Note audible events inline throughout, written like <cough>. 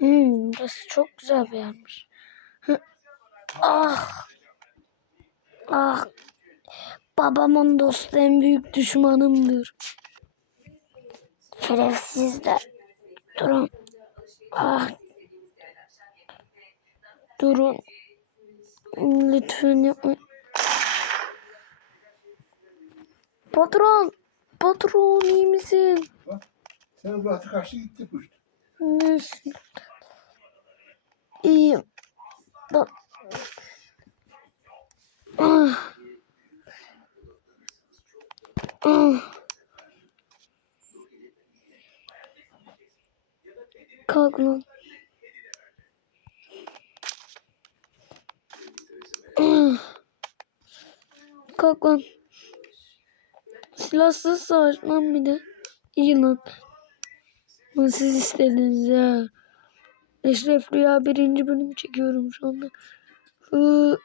Hmm, burası çok güzel bir yermiş. Ah. Ah. Babamın dostu en büyük düşmanımdır. Şerefsizler. Durun. Ah. Durun. Lütfen yapmayın. Patron. Patron iyi misin? Sen atı kaçtı gitti kuş. Nasıl? İyiyim. Bak. Ah. Ah. Kalk lan. Ah. Kalk lan. Silahsız savaş lan bir de. İyi lan. Ama siz istediniz ya. Eşref Rüya birinci bölüm çekiyorum şu anda. Hı.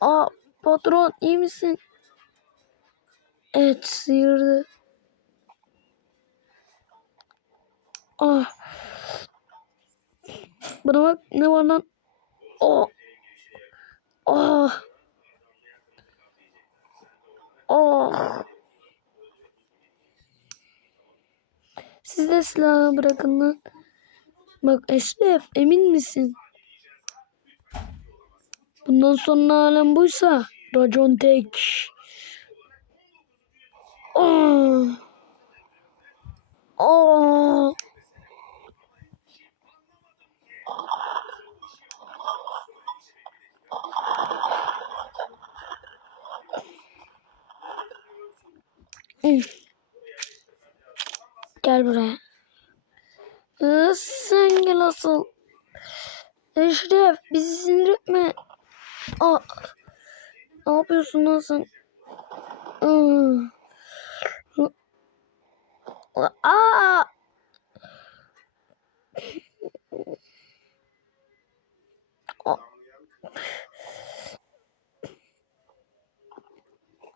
Aa, patron iyi misin? Evet sıyırdı. Ah. Bana bak ne var lan? Oh. Ah. Oh. Siz de silahı bırakın lan. Bak Eşref emin misin? Bundan sonra alem buysa racon tek. Oh. Oh. Üf. Gel buraya. Sen gel asıl. Eşref bizi sinir etme. Aa, ne yapıyorsun lan sen? Aa.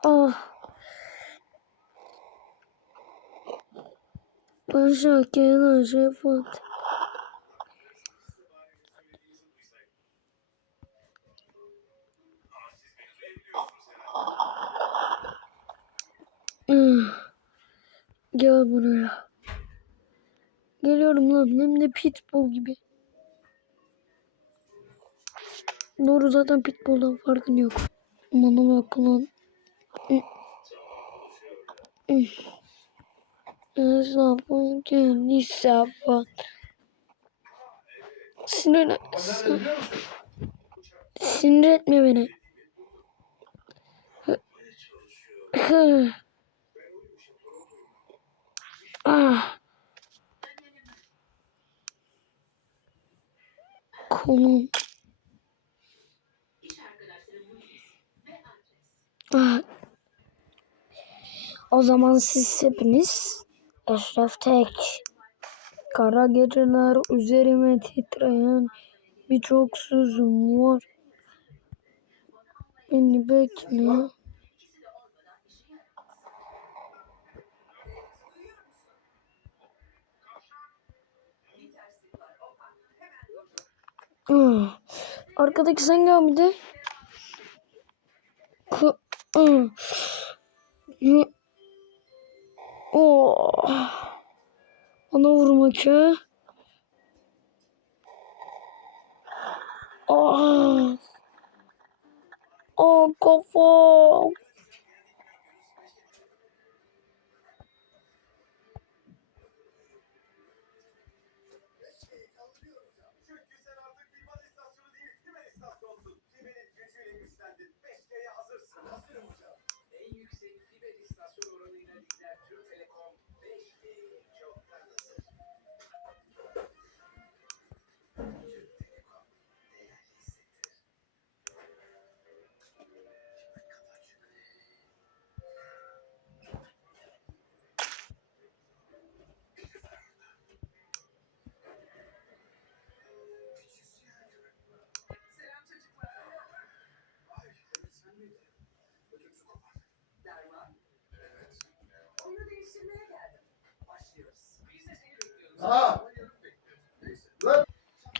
Ah. Şey yapmadım. Hmm. Gel buraya. Geliyorum lan hem de pitbull gibi. Doğru zaten pitbull'dan farkın yok. Bana bak Hesabın kendi hesabın. Sinir, sin- sinir etme beni. Ah. Kolum. Ah. O zaman siz hepiniz Eşref Tek. Kara geceler üzerime titreyen birçok sözüm var. Beni bekle. Ah, Arkadaki sen gel bir de. Oh. Bana vurmak ha. Ah. Ah kafam.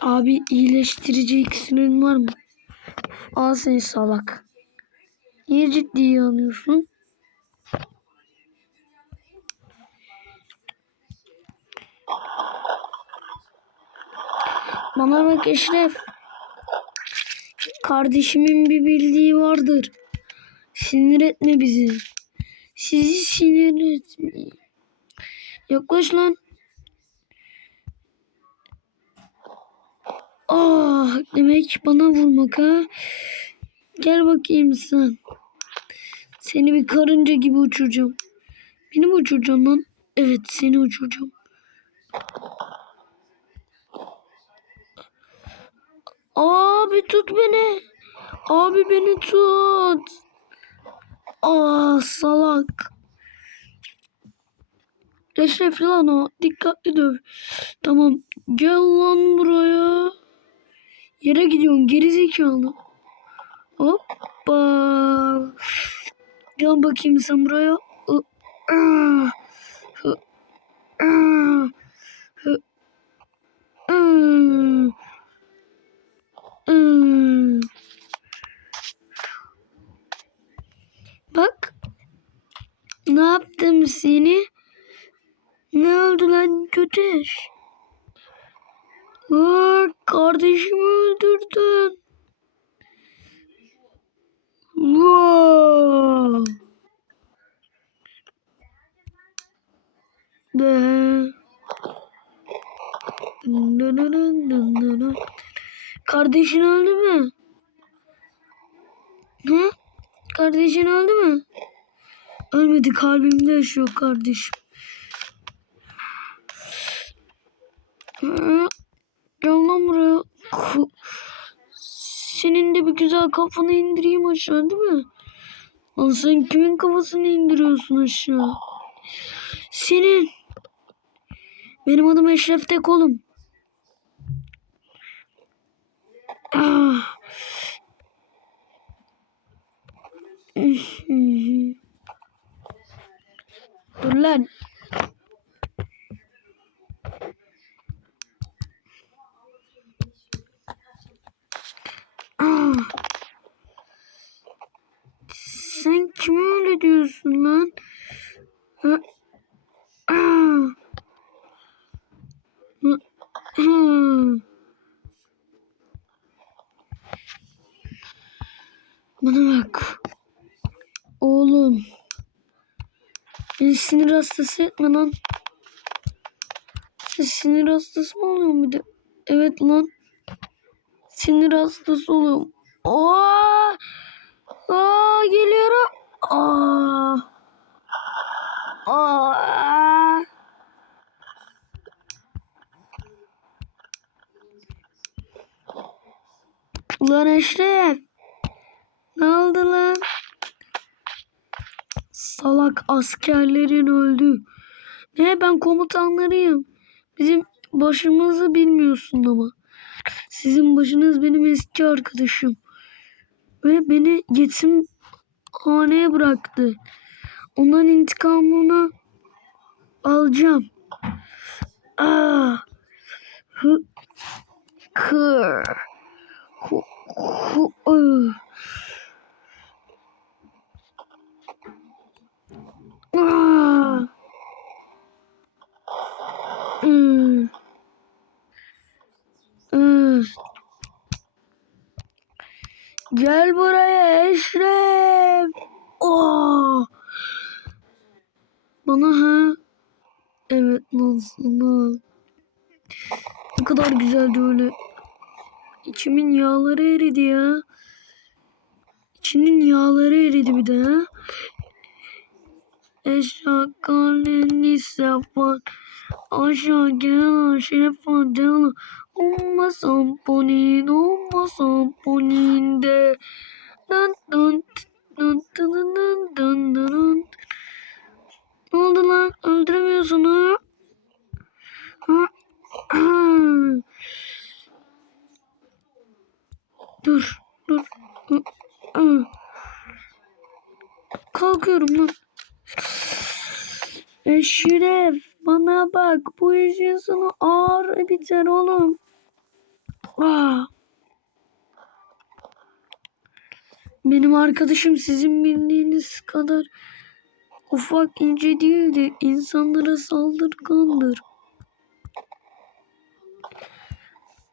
Abi iyileştirici iksirin var mı? Al seni salak. Niye ciddiye alıyorsun? Bana bak Eşref. Kardeşimin bir bildiği vardır. Sinir etme bizi. Sizi sinir etme. Yaklaş lan. Ah demek bana vurmak ha. Gel bakayım sen. Seni bir karınca gibi uçuracağım. Beni mi uçuracaksın lan? Evet seni uçuracağım. Abi tut beni. Abi beni tut. Ah salak. Eşref lan o. Dikkatli döv. Tamam. Gel lan buraya. Yere gidiyorsun gerizekalı. Hoppa. Gel bakayım sen buraya. Hı, hı, ah, ah. Bak. Ne yaptım seni? Ne oldu lan kötü iş? Aa, kardeşimi öldürdün. Wow. De. Dın dın dın dın dın dın dın. Kardeşin öldü mü? He? Kardeşin öldü mü? Ölmedi kalbimde yaşıyor kardeşim. Gel lan buraya. Senin de bir güzel kafanı indireyim aşağı değil mi? Lan sen kimin kafasını indiriyorsun aşağı? Senin. Benim adım Eşref Tek oğlum. Ah. Dur lan. Ah. Sen kime öyle diyorsun lan? Ha? Ah. Hı. Hı. Bana bak. Oğlum. Beni sinir hastası lan. Sen sinir hastası mı oluyorsun bir de? Evet lan. Sinir hastası oluyorum. Aa! Aa geliyorum. Aa! Aa! Ulan Eşref. Ne oldu lan? Salak askerlerin öldü. Ne ben komutanlarıyım. Bizim başımızı bilmiyorsun ama. Sizin başınız benim eski arkadaşım. Ve beni yetimhaneye bıraktı. Ondan intikamını alacağım. Ah. Hı. Kır. Hu. Hu. ıh. Ah. Hmm. Hmm. Gel buraya Eşref. Oh. Bana ha? Evet sana. Ne kadar güzeldi öyle. İçimin yağları eridi ya. İçinin yağları eridi bir de ha. Eşya kaleni sefer. Aşağı gelen şeref adına. Olmasam ponin, olmasam poninde. Dın dın dın dın dın dın dın dın. Ne oldu lan? Öldüremiyorsun ha? <clears throat> Dur, dur. Kalkıyorum lan. Eşref bana bak. Bu işin sonu ağır biter oğlum. Ah. Benim arkadaşım sizin bildiğiniz kadar ufak ince değildir. İnsanlara saldırgandır.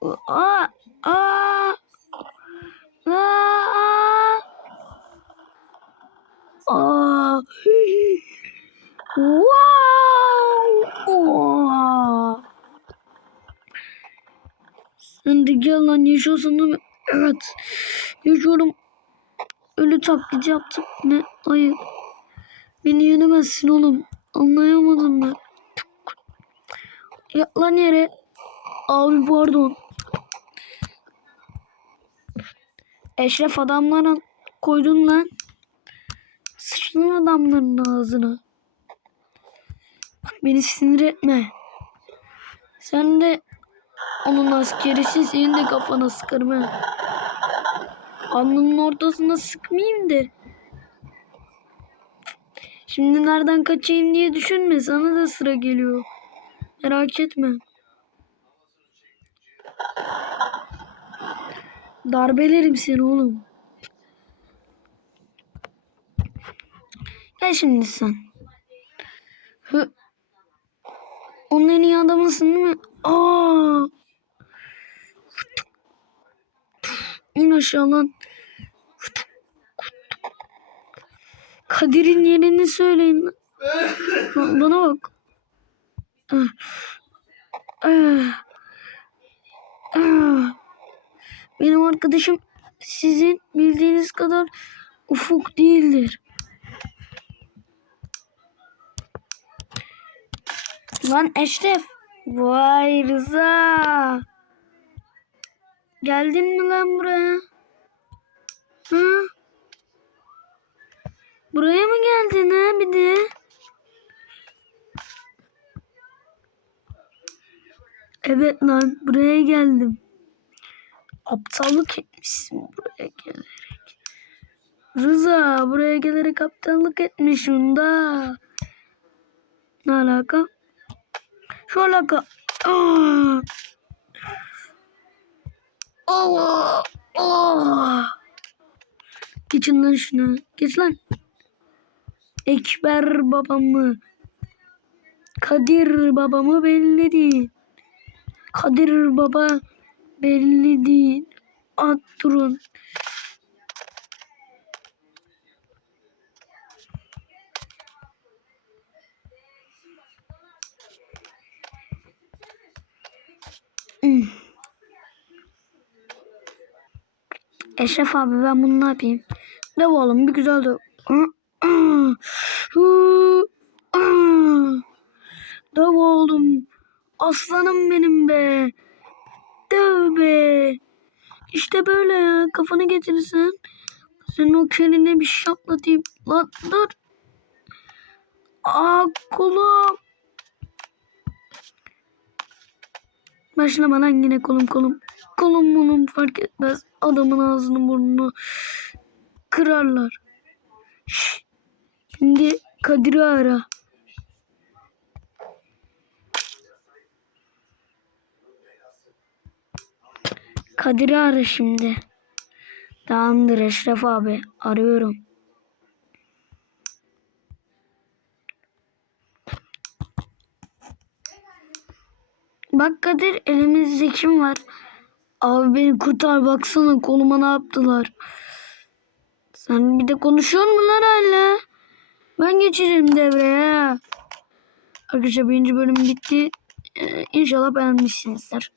Aa, aa, aa, De gel lan yaşıyorsun? Evet. Yaşıyorum. Ölü taklidi yaptım. Ne? Hayır. Beni yenemezsin oğlum. Anlayamadım ben. Yat lan yere. Abi pardon. Eşref adamlara koydun lan. Sıçtın adamların ağzına. Bak beni sinir etme. Sen de onun askerisin senin de kafana sıkarım ha. Alnının ortasına sıkmayayım da. Şimdi nereden kaçayım diye düşünme. Sana da sıra geliyor. Merak etme. Darbelerim seni oğlum. Gel şimdi sen. Hı. Onun en iyi adamısın değil mi? Aa. İn aşağı lan. Kadir'in yerini söyleyin. Bana bak. Benim arkadaşım sizin bildiğiniz kadar ufuk değildir. Lan Eşref. Vay Rıza. Geldin mi lan buraya? Hı? Buraya mı geldin ha bir de? Evet lan buraya geldim. Aptallık etmişsin buraya gelerek. Rıza buraya gelerek aptallık etmişsin da. Ne alaka? Şu alaka. Aa! Allah! Allah! Geçin lan şunu. Geç lan. Ekber babamı. Kadir babamı belli değil. Kadir baba belli değil. At durun. Hmm. Eşref abi ben bunu ne yapayım? Dev oğlum bir güzel de. Dev oğlum. Aslanım benim be. Dev be. İşte böyle ya. Kafanı getirirsen. Senin o keline bir şaplatayım. Lan dur. Aa kolum. Başlama lan yine kolum kolum. Kolum bunun fark etmez. Adamın ağzını burnunu kırarlar. Şimdi Kadir'i ara. Kadir'i ara şimdi. Tamamdır Eşref abi. Arıyorum. Bak Kadir elimizde kim var? Abi beni kurtar baksana koluma ne yaptılar. Sen bir de konuşuyor musun lan hala? Ben geçeceğim devreye. Arkadaşlar birinci bölüm bitti. Ee, inşallah beğenmişsinizdir.